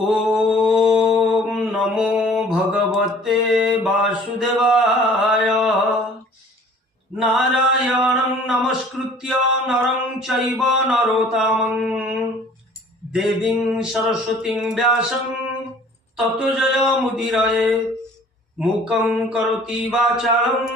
ओम नमो भगवते वासुदेवाय। नारायणं नमस्कृत्य नरं चैव नरोत्तमं देवीं सरस्वतीं व्यासं ततो जयमुदीरयेत्। मूकं करोति वाचालं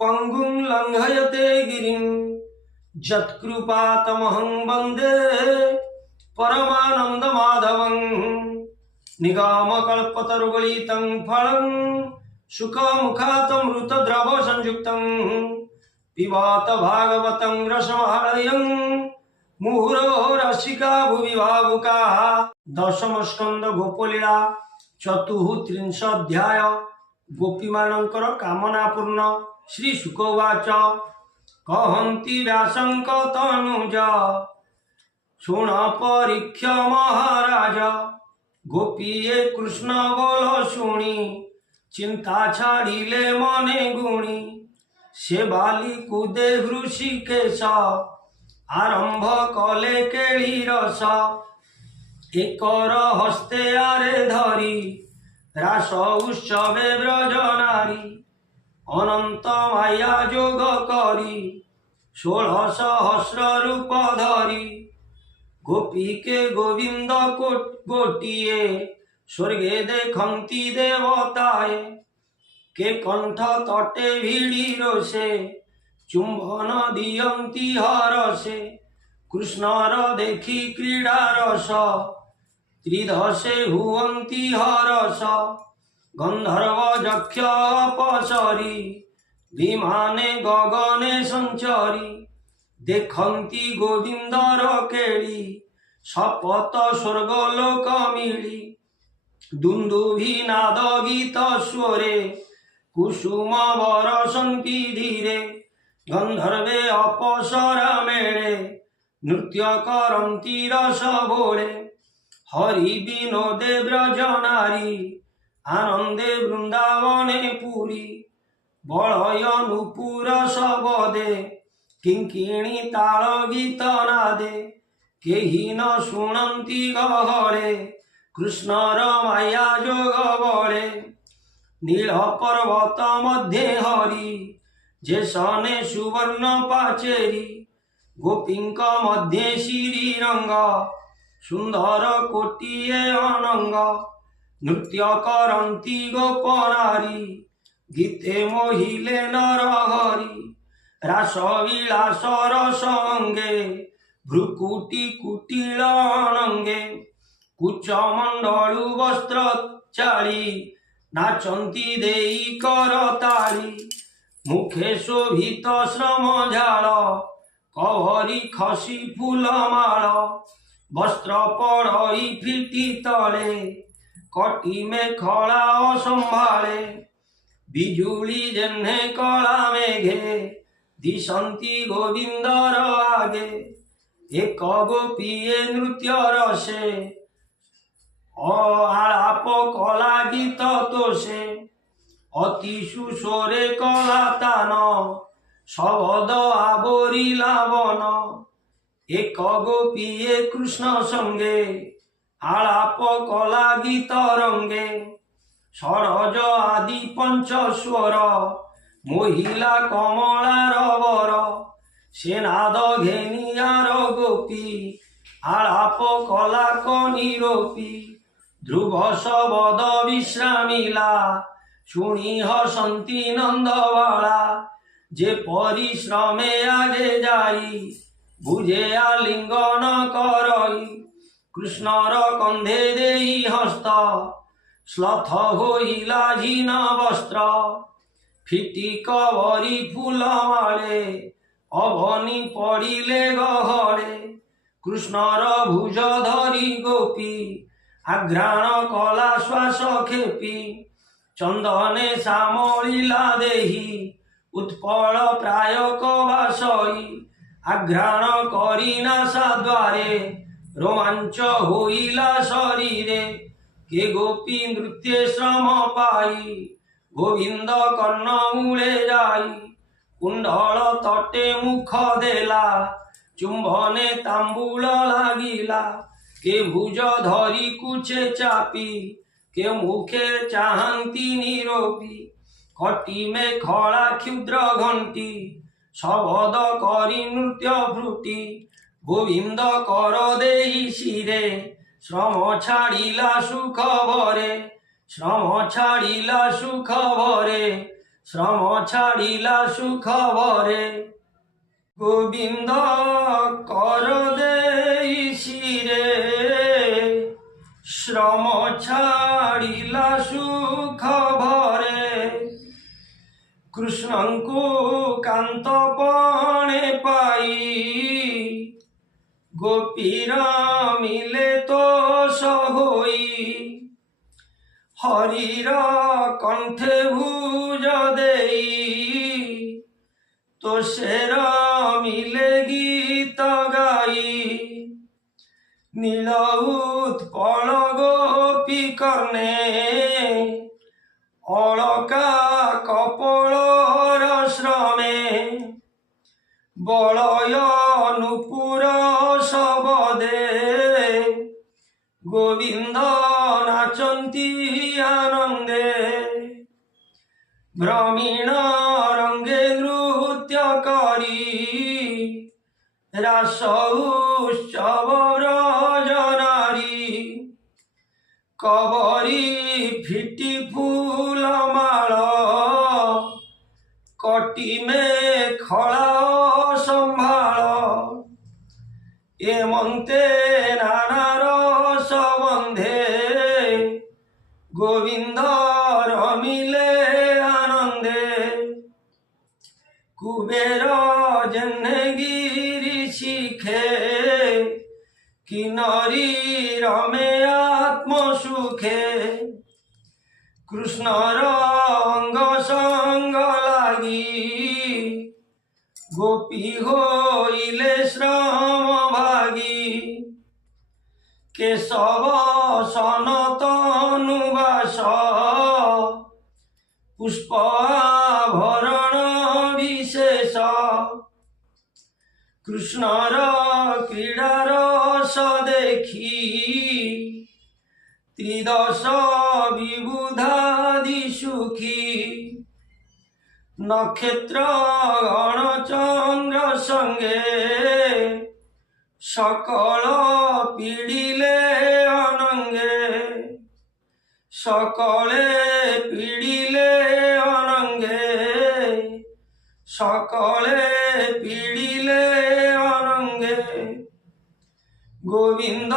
पङ्गुं लङ्घयते गिरिं यत्कृपातमहं वन्दे परमानन्दमाधवं। निगमकल्पतरुगलितं फलं सुखमुखातमृतद्रवसंयुक्तं पिबत भागवतं रसमालयं मुहुरो रसिका भुवि भावुकाः। दशमस्कन्द गोपलीला चतुस्त्रिंशोऽध्याय। गोपीमानंकर कामना पूर्ण। श्री शुक उवाच कहन्ति व्यासंक तनुज शुण परीक्ष महाराज। गोपीए कृष्ण बोल शुणी चिंता छाड़िले मने गुणी। से बाली कूदे हृषिकेश आरंभ कले केली रस। एकर हस्ते आरे धरी रास उत्सवे ब्रज नारी। अनंत माया जोग करी 16 सहस्र रूप धरी। गोपी के गोविंद गोटिए स्वर्गे देखंती देवताए। के कंठ तटे भिड़ी रोषे चुंबन दियंती हरसे। कृष्णर देखी क्रीड़ा रस त्रिदशे हुवंती हरस। गंधर्व यक्ष अपसरी विमाने गगने संचरी। देखंती गोविंदर केली शपथ स्वर्गलोक मिली। दुंदुभि नाद गीत स्वरे कुसुम बरसंती धीरे। गंधर्वे अपसरा मेळे नृत्य करंती रस भोळे। हरि विनोदे ब्रज नारी आनंदे वृंदावने पुरी। बलय नुपुर सबदे किंकिणी ताल गीत नादे। केहि न शुणन्ति गहळे कृष्णर माया जोग बळे। नील पर्वत मध्ये हरि जेसने सुवर्ण पाचेरी। गोपींक मध्ये श्रीरंग सुंदर कोटिए अनंग। नृत्य करंती गोप नारी गीते मोहिले नर हरि। रास विलास रसंगे भ्रुकुटी कुटिल अनंगे। कुचमंडलु वस्त्र चाली नाचंती देई करताली। मुखे शोभित श्रम झाल कवरी खसी फूल माल। वस्त्र पड़ई फिटी तले कटी में खड़ा असंभाले। बिजुली जेन्हे कला मेघे दिशंती गोविंदर आगे। एक गोपीए नृत्य रसे आलाप कला गीत तोषे। अति सुस्वरे कला तान शबद आवरिला वन। एक गोपीए कृष्ण संगे आलाप कला गीत रंगे। सरज आदि पंच स्वर महिला कमलार वर। से नाद घेनियार गोपी आलाप कला कनिरोपी। ध्रुव शबद विश्रामिला शुणी हसंती नंदबाला। जे परिश्रमे आगे जाई बुझे आलिंगन करई। कृष्णर कंधे देई हस्त श्लथ होइला झीन वस्त्र। फिटी कवरी फूल माले अभनी पड़िले गहळे। कृष्णर भुज धरी गोपी आघ्राण कला श्वास खेपी। चंदने सामलिला देही उत्पल प्रायक बासई। आघ्राण करिना साद्वारे रोमांच होइला शरीरे। के गोपी नृत्य श्रम पाई गोविंद कर्ण मूले जाई। कुंडल तटे मुख देला चुंबने तांबूल लागिला। কে ভুজ ধরি কুচে চাপি, কে মুখে চাহান্তি নীরবি, কটিমে খরা ক্ষুদ্র ঘণ্টি, শবদ করি নৃত্য ফ্রুটি, গোবিন্দ কর দেই শিরে, শ্রম ছাড়িলা সুখ ভরে, শ্রম ছাড়িলা সুখ ভরে, শ্রম ছাড়িলা সুখ ভরে। গোবিন্দ কর দেই শিরে, শ্রম ছাড়িলা সুখ ভরে। কৃষ্ণଙ୍କୁ কান্ত পণে পাই, গোপীর মিলে তোষ হই, হরির কণ্ঠে ভুজ দেই, তোষের মিলে গীত গাই। নীল উৎপল গোপী কর্ণে, অলকা কপোলর শ্রমে, বলয় নূপুর শবদে, গোবিন্দ নাচন্তি আনন্দে। ভ্রমীণ রঙ্গে নৃত্য করি, রাস উৎসব ব্রজ নারী, কবরী ফিটি ফুল মাল, কটিমে খড়া সম্ভাଳ, এমন্তে নানা রস বন্ধে, গোবিন্দ রমিলে আনন্দে। কুবের যেনে গিরি শিখে, কিন্নরী রমে আত্মসুখে, কৃষ্ণর অঙ্গ সঙ্গ লাগি, গোপী হইলে শ্রম ভাগী। কেশব সনতনু বাস, পুষ্প আভরণ বিশেষ, কৃষ্ণর ক্রীড়ার রস দেখি, ত্রিদশ বিবুধাদি সুখী। নক্ষত্র গণ চন্দ্র সঙ্গে, সকল পিড়িলে অনঙ্গে, সকলে পিড়িলে অনঙ্গে, সকলে পিড়িলে অনঙ্গে। গোবিন্দ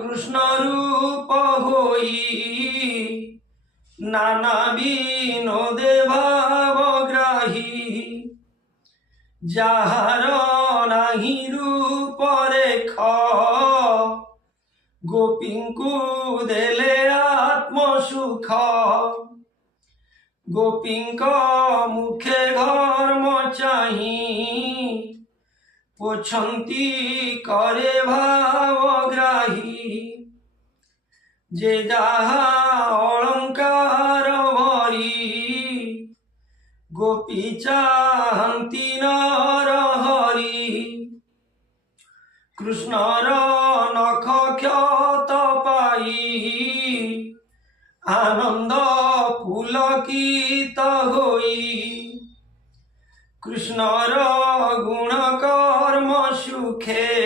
কৃষ্ণ রূপ হই, নানা বিনোদে ভাবগ্রাহী, যাহার নাহি রূপ রেখ, গোপীଙ୍କୁ দেলে আত্মসুখ। গোপীଙ୍କ মুখে ঘর্ম চাহি, পোছন্তি করে ভাবগ্রাহী। যে যাহা অলঙ্কার ভরি, গোপী চাহান্তি নর হরি। কৃষ্ণর নখ ক্ষত পাই, আনন্দ পুলকিত হই। কৃষ্ণর গুণ কর্ম সুখে,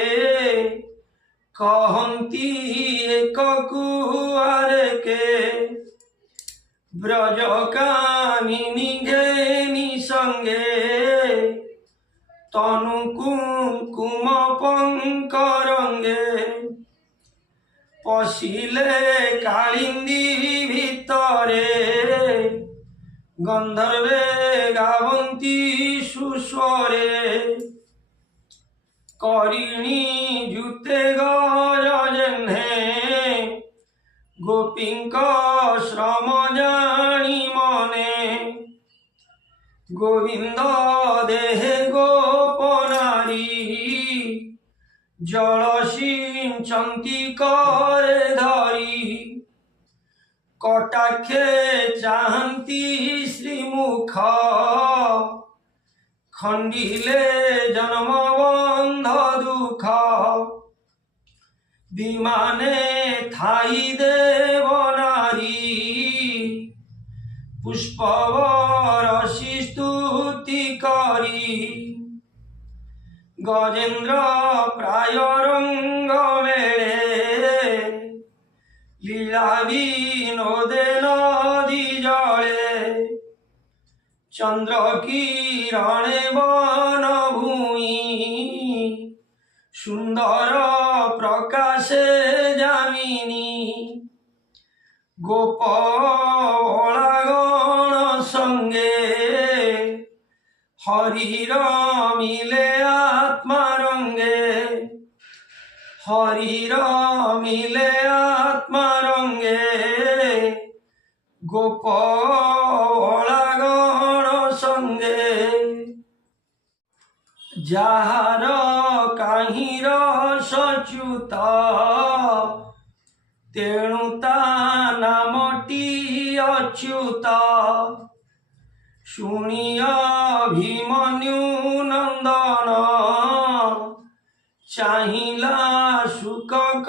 কহন্তি এক কুয়ারেকে। ব্রজ কামিনী ঘেনি সঙ্গে, তনু কুঙ্কুম পঙ্করঙ্গে। পশিলে কালিন্দী ভিতরে, গন্ধর্বে গাবন্তি সুস্বরে। করিণী জুতে গজেহ্নে, গোপীঙ্ক শ্রম জানি মনে। গোবিন্দ দেহে গোপনারী, জল সিঞ্চন্তি করে ধরি। কটাক্ষে চাহান্তি শ্রীমুখ, খণ্ডিলে জন্মবন্ধ দুঃখ। বিমানে থাই দেব নারী পুষ্পবরশি স্তুতি করি গজেন্দ্র প্রায় রঙ্গ মেলে লীলা বিনোদে নদী জলে চন্দ্র কিরণে বন ভূমি সুন্দর প্রকাশে যামিনী গোপলাগণ সঙ্গে হরির মিলে আত্মারঙ্গে হরির মিলে আত্মারঙ্গে গোপলাগণ সঙ্গে যাহার কাহির সচ্যুত তেণু তা নামটি অচ্যুত শুনিয়া ভীমন্যু নন্দন চাহিলা শুকক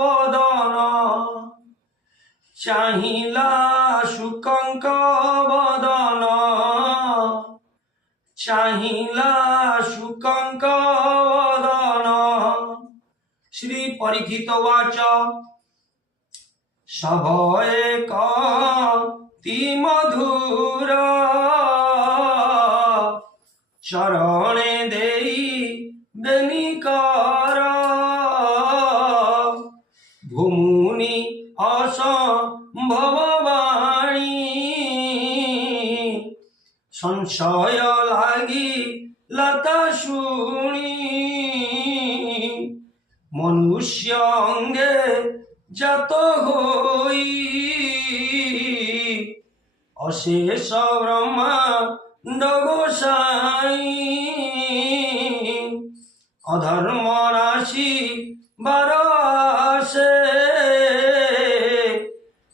বদন চাহিলা শুকঙ্ক বদন চাহিলা শুকঙ্ক বদন শ্রী পরীক্ষিত বাচ সভয়ে কতি মধুর চরণে দেই বেনিকর ভূমুনি অসম্ভব বাণী সংশয় লাগি লতা শুনি মনুষ্য অঙ্গে যত হই অশেষ ব্রহ্মাণ্ড গোসাই অধর্ম রাশি বারসে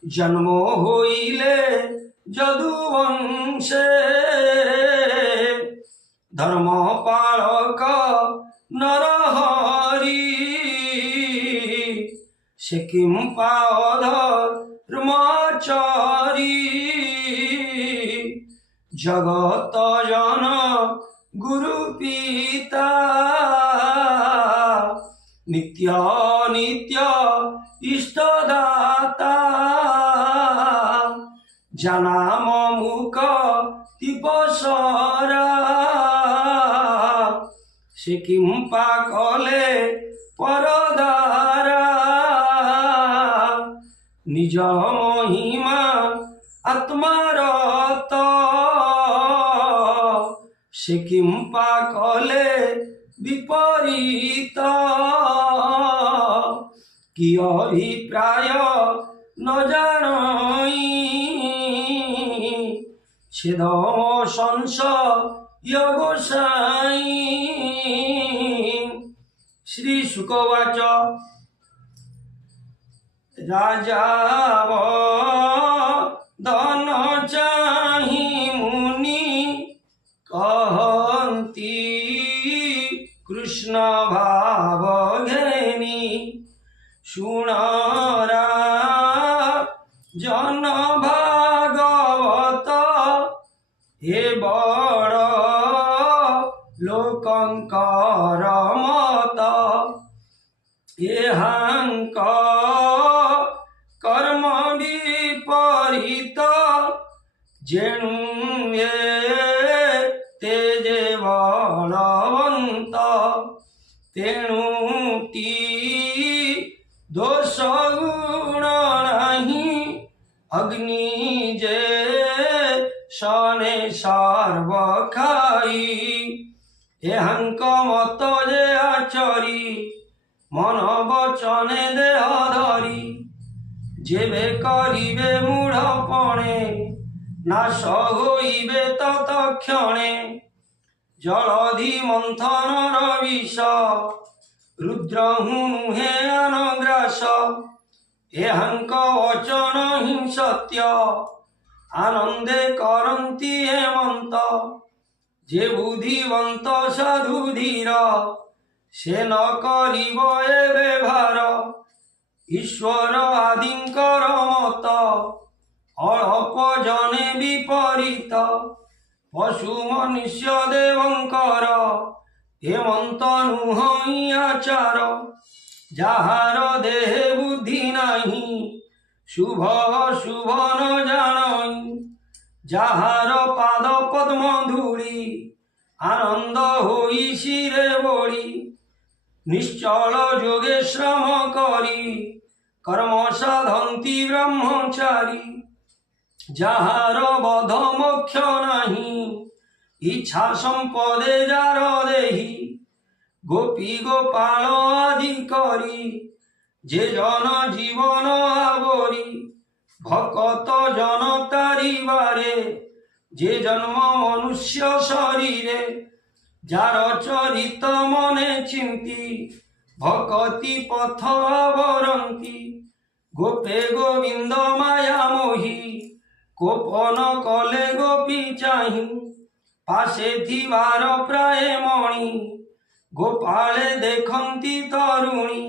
জন্ম হইলে যদুবংশে ধর্ম পালক নরহরি সে কিম ধর্মচারী জগত জন গুরু পিতা নিত্য নিত্য ইষ্টদাতা জানাম মুখ তিপসরা সে কিম্পা কলে পরদারা নিজ মহিমা আত্মারত সে কিম্পা কলে বিপরীত কি অভিপ্রায় ন জানই ছেদ সংশয় গোসাই শ্রী শুকবাচ রাজা ধন চাহি মুনি কহন্তি কৃষ্ণ ভাব ঘেনি শুণরা জন ভাগবত হে বড় লোকঙ্কর মত এহাঙ্ক কর্ম বিপরীত যেণু তেজে বলবন্ত তেণুটি দোষ গুণ নাহি অগ্নি যে সনে সর্ব খাই এহাঙ্ক মত যে আচরি মন বচনে দেহ ধরি যেবে করিবে মূঢ়পণে নাশ হইবে ততক্ষণে জলধি মন্থনর বিষ রুদ্র নুহে অনগ্রাস এহাঙ্ক বচন হি সত্য আনন্দে করন্তি হেমন্ত যে বুদ্ধিবন্ত সাধু ধীর से न करिब एबे भार ईश्वर आदिंकर मत अल्प जने विपरीत पशु मनुष्य देवंकर हेमंत नुह आचार जाहार देहे बुद्धि नहीं शुभ शुभ न जान जाहार पाद पद्म धूली आनंद होई शिरे बोली निश्चल जोगे श्रम करी कर्म साधंती ब्रह्मचारी जाहार बध मोक्ष नहीं इच्छा संपदे जार देही गोपी गोपाल आदि करी जे जन जीवन आवरी भकत जन तारिबारे जे जन्म मनुष्य शरीरे जार चरित मने चिंती भक्ति पथ आवरंती गोपे गोविंद माया मोही कोपन कले गोपी चाही पाशे थिबार प्राय मणि गोपाले देखंती तरुणी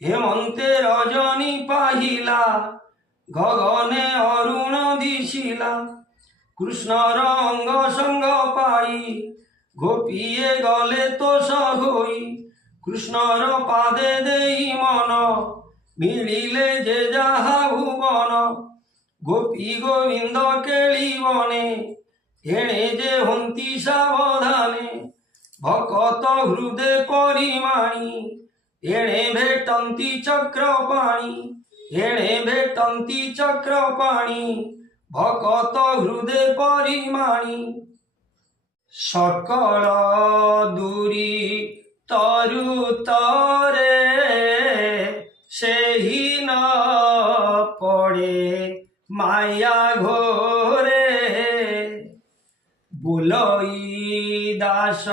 हेमंते रजनी पाहिला गगने अरुण दिशिला कृष्णर अंग संग पाई गोपीए गले तोष होई कृष्णर पादे देई मन मिलिले जे जाहा भुवन गोपी गोविंद केळिबने एणे जे हंती सावधाने भकत हृदय परिमाणी एणे भेटंती चक्रपाणी एणे भेटंती चक्रपाणी भकत हृदय परिमाणी सकल दूरी तरु तरे सेही न पड़े माया घोरे बोलई दास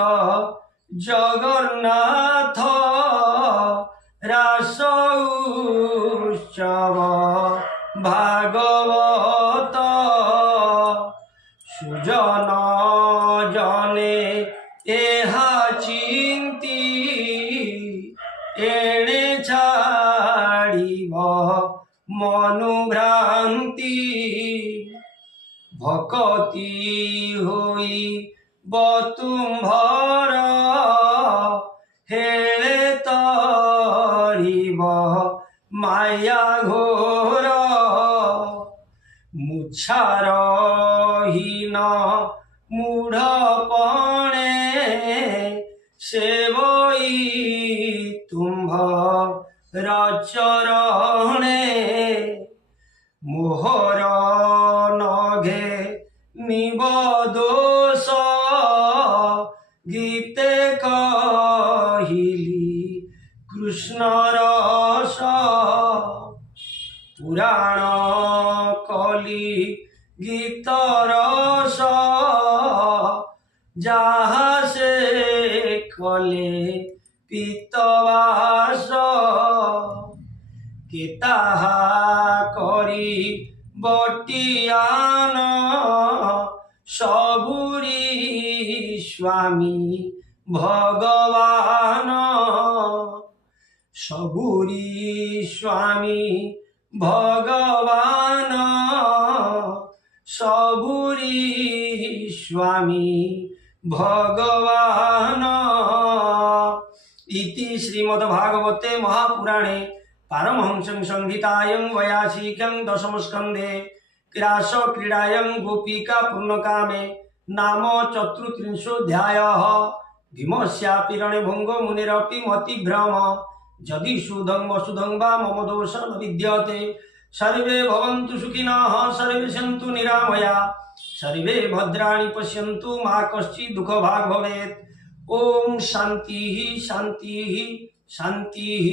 जगन्नाथ रास उत्सव भागवत सुजन जने एहा चिंती एणे छाड़िब मनुभ्रांति भक्ति होई बतुम्भर हेले तरिब माया घोर मुछारहीन मूढ़पणे सेवई तुम्भ रचरणे मोहर नघे निबदोष गीते कहिली कृष्ण रस पुराण कली गीत रस जहा से कले पीतवास के ताहा करी बटियान सबुरी स्वामी भगवान सबुरी स्वामी भगवान सबुरी स्वामी भगवान इति श्रीमद्भागवते महापुराणे पारमहंसं संहितायां वैयासिक्यां दशमस्कन्धे क्रीडास क्रीडायां गोपिका पूर्णकामे नाम चतुर्त्रिंशोऽध्यायः भीमस्यापि रणे भृंगो मुनिरपि मतिभ्रम यदि सुधं वसुधं वा मम दोष न विद्यते सर्वे भवन्तु सुखिनः सर्वे सन्तु निरामया सर्वे भद्राणि पश्यन्तु मा कश्चित् दुःखभाग् भवेत् ओम शान्तिः शान्तिः शान्तिः।